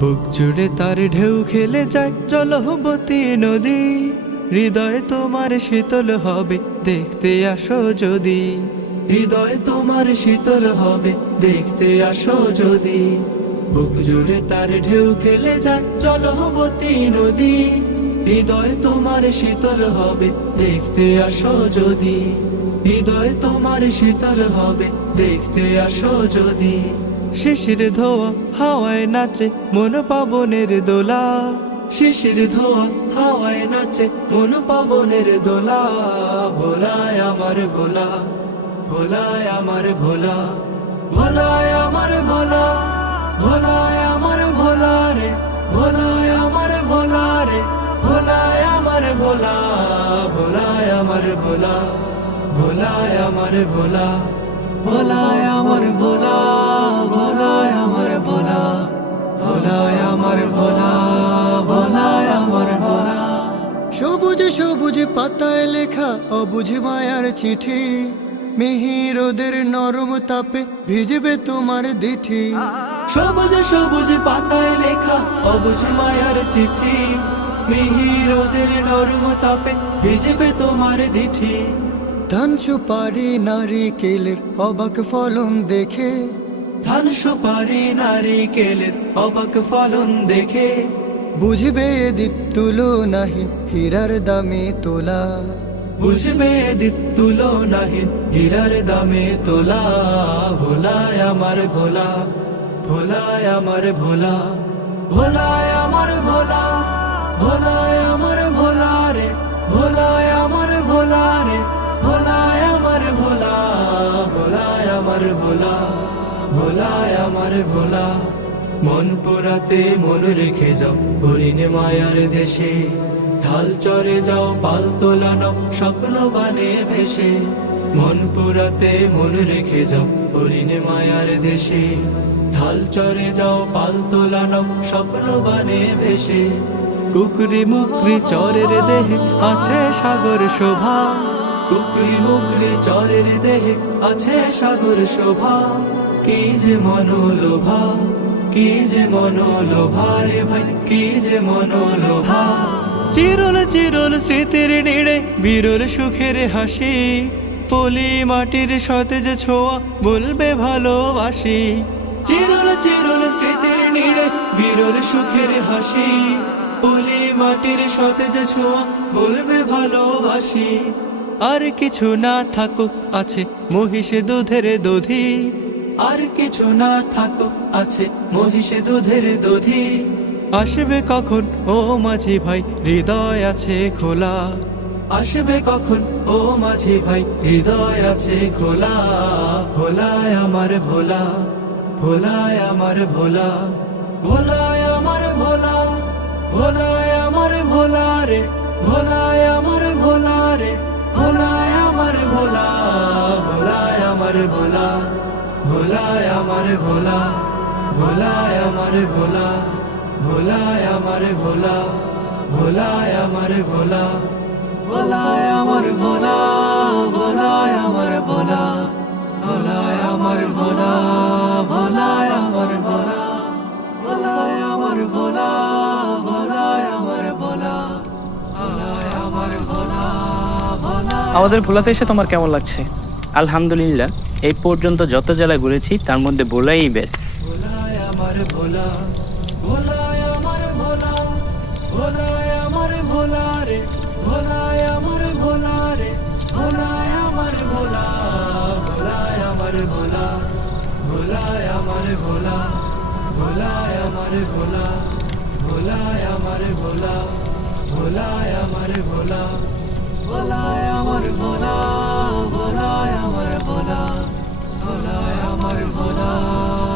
বুক জুড়ে তার ঢেউ খেলে যায় জলহবতী নদী, হৃদয় তোমার শীতল হবে দেখতে আসো যদি, হৃদয় তোমার শীতল হবে দেখতে আসো যদি। বুক জুড়ে তার ঢেউ খেলে যায় জলহবতী নদী, হৃদয় তোমার শীতল হবে দেখতে আসো যদি, হৃদয় তোমার শীতল হবে দেখতে আসো যদি। শিশির ধোয়া হাওয়ায় নাচে মন পাবনের দোলা, শিশির ধোয়া হাওয়ায় নাচে মন পাবনের দোলা। ভোলায় আমার ভোলা, ভোলায় আমার ভোলা, ভোলায় আমার ভোলা, ভোলায় আমার ভোলা রে, ভোলায় আমার ভোলা রে, ভোলায় আমার ভোলা, ভোলায় আমার ভোলা, ভোলায় আমার ভোলা, ভোলায় আমার ভোলা, ভোলায় আমার ভোলা, ভোলায় আমার ভোলা, ভোলায় আমার ভোলা। সবুজ সবুজ পাতায় লেখা অবুঝ মায়ার চিঠি, মিহির রোদের নরম তাপে ভিজবে তোমার দিঠি। সবুজ সবুজ পাতায় লেখা অবুঝ মায়ার চিঠি, মিহির রোদের নরম তাপে ভিজবে তোমার দিঠি। ধান সুপারি নারিকেলের অবাক ফলন দেখে, ধান সুপারি নারিকেলের অবাক ফলন দেখে, বুঝবে দীপ তুলনাহীন হীরার দামে তোলা, বুঝবে দীপ তুলনাহীন হীরার দামে তোলা। ভোলায় আমার ভোলা, ভোলায় আমার ভোলা, ভোলায় আমার ভোলা, ভোলায় আমার ভোলা রে, ভোলায় আমার ভোলা রে, ভোলায় আমার ভোলা, ভোলায় আমার ভোলা, ভোলায় আমার ভোলা। মন পোড়াতে মন রেখে যাও হরিণে মায়ার দেশে, ঢাল চরে যাও পাল তোলানো স্বপ্ন বানে ভেসে। মন পোড়াতে মন রেখে যাও হরিণে মায়ার দেশে, ঢাল চরে যাও পাল তোলানো স্বপ্ন বানে ভেসে। কুকরি মুকরি চরের দেহে আছে সাগর শোভা, কুকরি মুকরি চরের দেহে আছে সাগর শোভা। কি যে মনোলোভা, কি যে মনোলোভা রে ভাই, কি যে মনোলোভা। চিরল চিরল স্মৃতির নিড়ে বিরল সুখের হাসি, পলি মাটির সতেজ ছোঁয়া বলবে ভালোবাসি। চিরল চিরল স্মৃতির নিড়ে বিরল সুখের হাসি, পলি মাটির সতেজ ছোঁয়া বলবে ভালোবাসি। আর কিছু না থাকুক আছে মহিষে দুধের দধি, আর কিছু না থাকুক আছে মহিষে দুধের দধি। আসবে কখন ও মাঝি ভাই হৃদয় আছে খোলা, আসবে কখন ও মাঝি ভাই হৃদয় আছে খোলা। ভোলায় আমার ভোলা, ভোলায় আমার ভোলা, ভোলায় আমার ভোলা, ভোলায় আমার ভোলা রে, ভোলায় আমার ভোলা রে, ভোলায় আমার ভোলা, ভোলায় আমার ভোলা, ভোলায় আমার ভোলা, ভোলায় আমার ভোলা, ভোলায় আমার ভোলা, ভোলায় আমার ভোলা, ভোলায় আমার ভোলা, ভোলায় আমার ভোলা, ভোলায় আমার ভোলা, ভোলায় আমার ভোলা, ভোলায় আমার ভোলা, ভোলায় আমার ভোলা, ভোলায় আমার ভোলা, ভোলা। আমাদের ভোলাতে এসে তোমার কেমন লাগছে? আলহামদুলিল্লাহ, এই পর্যন্ত যত জেলা ঘুরেছি তার মধ্যে ভোলাই বেস্ট। ভোলায় আমার ভোলা, ভোলায় আমার ভোলা, ভোলায় আমার ভোলা রে, ভোলায় আমার ভোলা রে, ভোলায় আমার ভোলা, ভোলায় আমার ভোলা, ভোলায় আমার ভোলা, ভোলায় আমার ভোলা, ভোলায় আমার ভোলা, ভোলায় আমার ভোলা, ভোলায় আমার ভোলা, ভোলায় আমার ভোলা, ভোলায় আমার ভোলা।